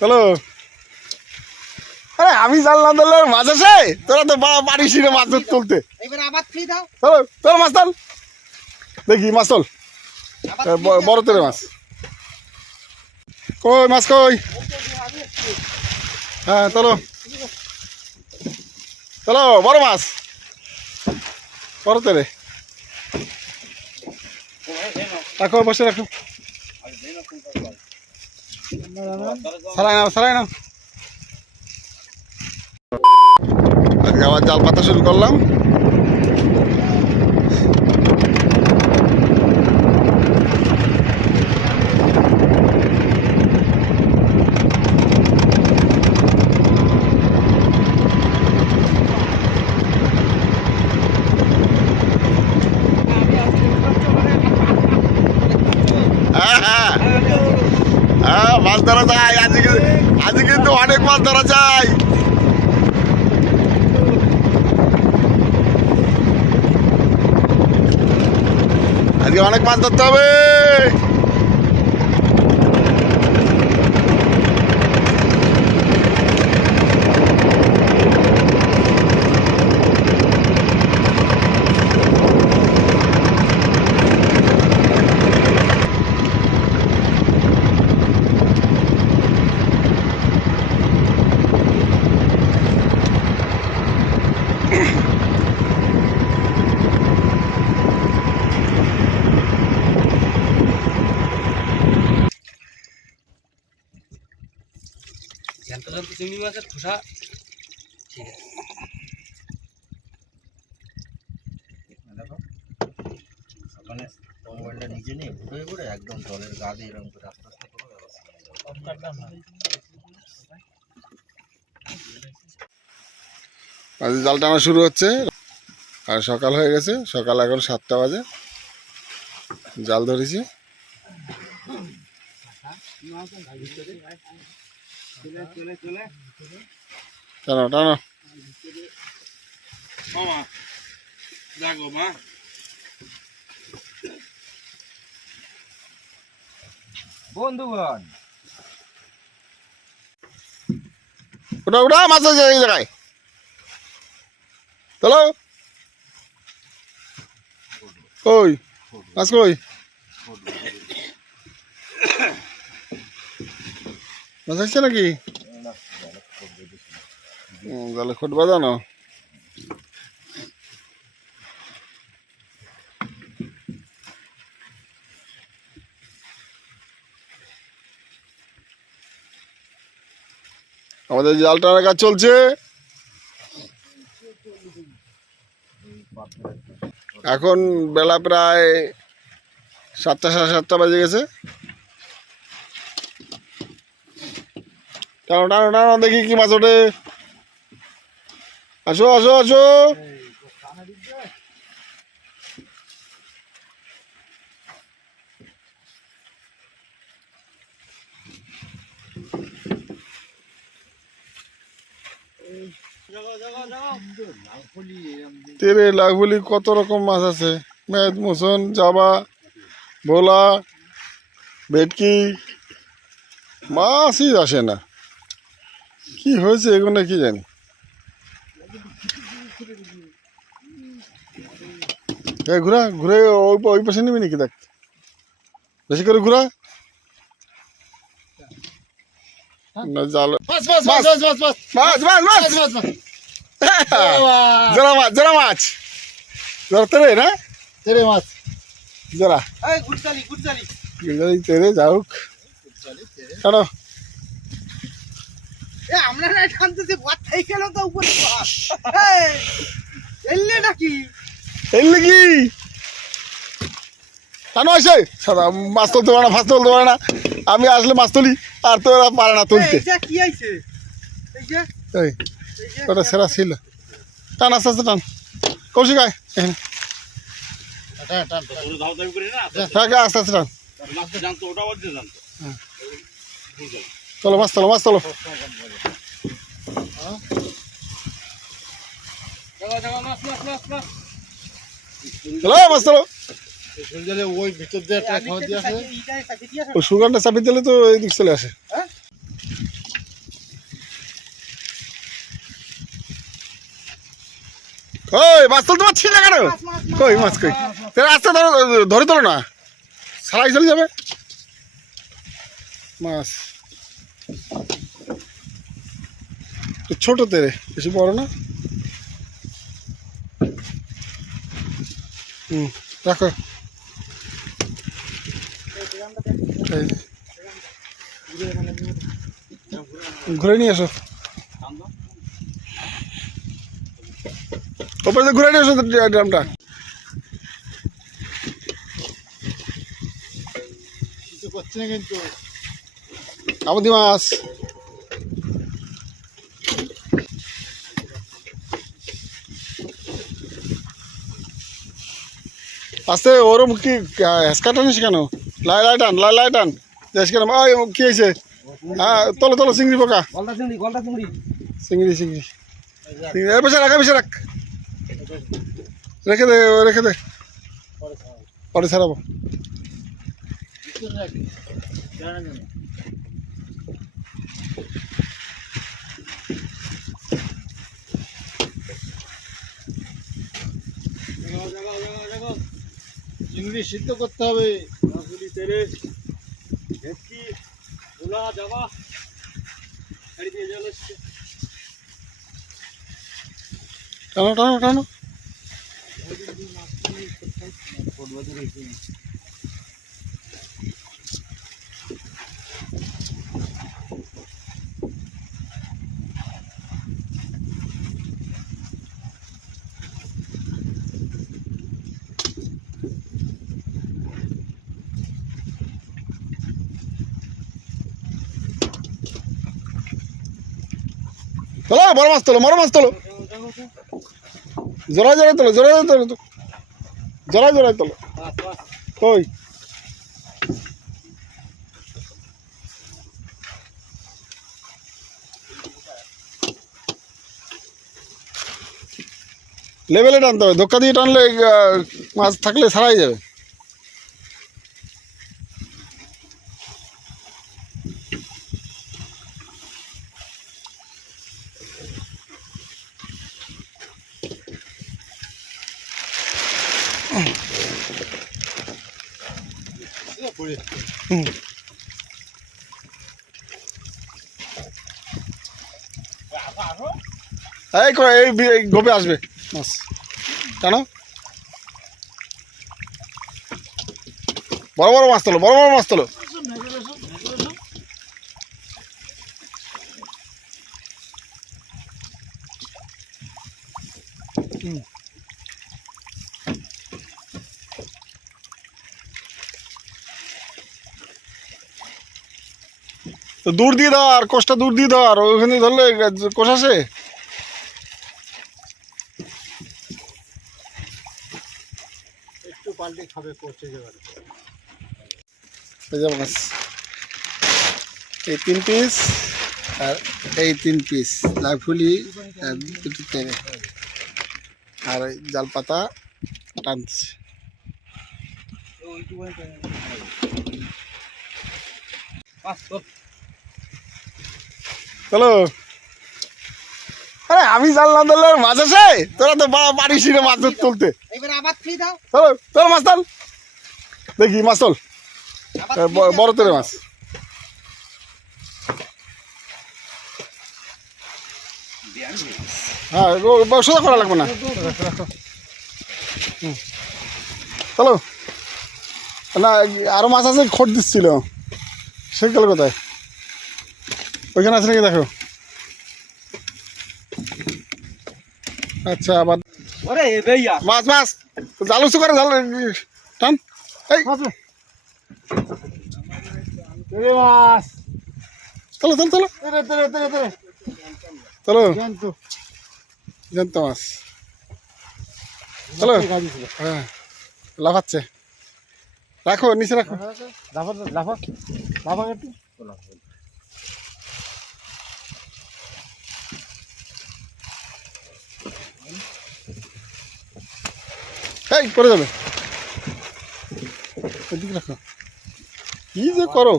চলো। আরে আমি জানলাম ধরলে মাছ আছে, তোরা তো পারিস রে মাছ তুলতে। চলো চলো মাছ তোল, দেখি মাছ তোল, বড় তেরে মাছ কই, মাছ কই? হ্যাঁ চলো চলো, বড় মাছ, বড় তেরে রাখো, বসে রাখো, সারাই নাও সারাই নাও। আজকে আবার জাল পাতা শুরু করলাম। হ্যাঁ মাছ ধরা যায় আজকে, আজকে কিন্তু অনেক মাছ ধরা যায়। আজকে অনেক মাছ ধরতে হবে। চিংড়ি মাছের খোসা ঠিক আছে, দেখো ওখানে মোবাইলটা নিচে নিয়ে ঘুরে ঘুরে একদম জলের গা দিয়ে এরকম করে আস্তে আস্তে করে আজ জাল টানা শুরু হচ্ছে। আর সকাল হয়ে গেছে, সকাল এখন 7টা বাজে, জাল ধরেছি। টানো টানো বন্ধুগণ, ওটা ওটা মাছ আছে এই জায়গায়, চলো। কই মাছ কই? মাছ আসছে নাকি? জালে খুঁট বাজানো। আমাদের জাল টানার কাজ চলছে। এখন বেলা প্রায় 7টা, সাড়ে 7টা বাজে গেছে। টানো টানো টানো, দেখি কি মাছ ওঠে। আসো আসো আসো, তেরে লাগুলি কত রকম মাছ আছে, মেদ, মুসন, জাবা, ভোলা, ভেটকি, মাছই আসে না। কি হয়েছে এগুলো কি জানি। ঘুরা ঘুরে ওই পাশে নিবি নাকি? দেখ বেশি করে ঘুরা না, জাল জোড়া মাছ, জোড়া মাছ, জোড়া তেরে না, তেরে মাছ, জোড়া তেরে যাওক। কেন আমরা টানতেছি বাচ্চাই গেল তো উপরে এলে নাকি এলে কি কেন আসে? সাদা মাছ তুলতে পারে না, ফাঁস তুলতে পারে না। আমি আসলে মাছ তুলি আর তো ওরা পারে না তুলতে। কি আইছে এই ওটা সেরা ছিল। টান আস্তে আস্তে টান, কৌশিক আয় এখানে, আস্তে আস্তে টান। চলো মাছ তোলো, মাছ তোলো। চলো মাছ তোলো। ওই ভিতর দিয়ে একটা খাওয়া দিয়ে আছে ওই সুগারটা চাপিয়ে দিলে তো এই দিক চলে আসে। ওই মাছ তুলতে পারছি না কেন? কই মাছ কই? তাহলে আস্তে ধরো, ধরে তোলো না, সারাই চলে যাবে মাছ। ছোট তেরে, বেশি বড় না। রাখো। ঘুরে নিয়ে আসো, ওপরে ঘুরে নিয়ে আসো ড্রামটা। কিছু করছে না কিন্তু আবদি মাছ। আস্তে, ওরম কি হেসকা টানিস কেন? লাই লাই টান, লাই লাই টান, যাস কেন? কি হয়েছে? হ্যাঁ, তোলো তোলো, চিংড়ি পোকা, চিংড়ি চিংড়ি। বেশি রাখ, বেশি রাখ, রেখে দে, রেখে দে, পরে ছাড়াবো। চিংড়ি সিদ্ধ করতে হবে। টানো টানো টানো। তোলো, বড় মাছ তোলো, বড় মাছ তোলো, জোড়ায় জোড়ায় তোলো, জোড়ায় তোলো, জোড়ায় জোড়ায় তোলো। ওই লেভেলে টানতে হবে, ধোক্কা দিয়ে টানলে মাছ থাকলে ছাড়াই যাবে। এই গোপে আসবে মাছ, কেন? বড় বড় মাছ তোলো, বড় বড় মাছ তোলো। তো দূর দিয়ে দাও, আর কোষটা দূর দিয়ে দাও, আর ওইখানে ধরলে কোষ আসে। একটু পাল্টে খাবে করছে যাবে। মাছ এই 3 পিস আর এই 3 পিস লাইফুলি, দুটো তেরে আর জাল পাতা টানছে। চলো। আরে আমি জাল না ধরলে মাছ আসে? তোরা তো পারিস না মাছ তুলতে। চলো তোর মাছ তোল, দেখি মাছ তোল, বড় তেরে মাছ। হ্যাঁ, সোজা করা লাগবে না। চলো না, আরো মাছ আছে, খোট দিচ্ছিল, সে গেল কোথায়? ওইখানে আছে নাকি দেখো। আচ্ছা, আবার মাছ মাছ জাল উঁচু করে, জাল টান। এই মাছ চলো চলো চলো চলো, জ্যান্ত মাছ। চলো, হ্যাঁ লাফাচ্ছে, রাখো নিচে রাখো। লাফা লাফা লাফা একটু। এই করে যাবে, ওইদিকে রাখো কি যে করো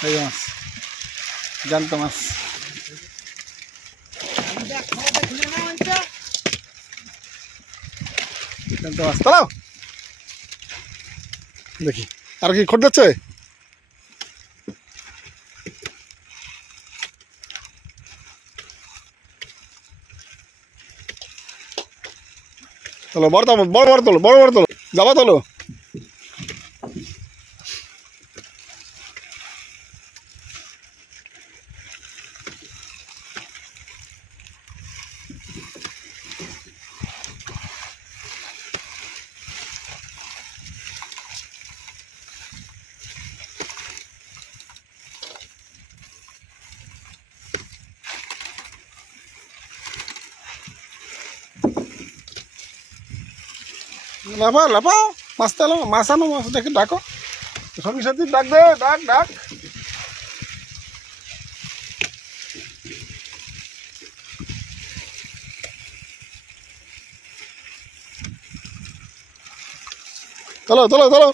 এই যে মাছ জ্যান্ত মাছ জ্যান্ত মাছ তোলো দেখি আর কি খোট যাচ্ছে তোলো বড় তোলো বড় বড় তোলো বড় বড় তোলো যাবা তোলো লাফাও লাফাও মাছ তালো মাছ আনো মাছ দেখে ডাকো সঙ্গী সাথী ডাক দে ডাক ডাক চলো চলো চলো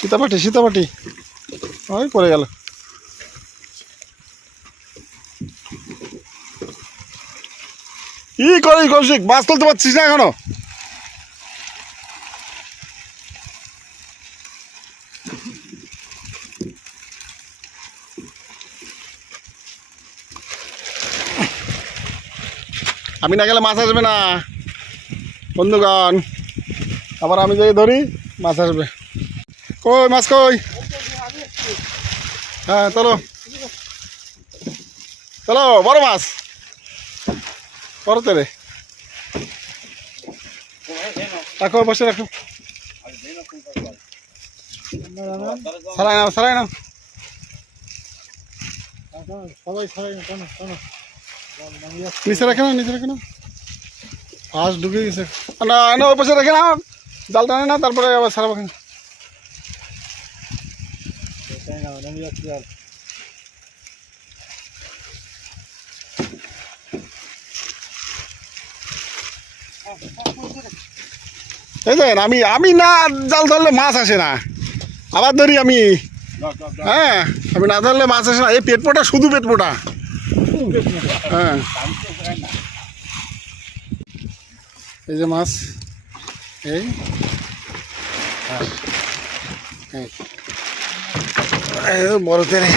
সীতাপাটি সীতাপাটি ওই পড়ে গেল কি করিস কৌশিক মাছ তুলতে পারছিস না এখনো আমি না গেলে মাছ আসবে না বন্ধুগণ আবার আমি যদি ধরি মাছ আসবে কই মাছ কই হ্যাঁ চলো চলো বড় মাছ বড় তেরে রাখো বসে রাখো সারাই নাও সারাই নাও সবাই সবাই কেন কেন নিচে রাখে না নিচে রাখে না হাঁস ঢুকে গেছে না না ওই পাশে রেখে না জাল টানে না তারপরে আবার সারা বাকি এই যে আমি আমি না জাল ধরলে মাছ আসে না আবার ধরি আমি হ্যাঁ আমি না ধরলে মাছ আসে না এই পেট পোটা শুধু পেট পোটা হ্যাঁ এই যে মাছ এই বড় তেরে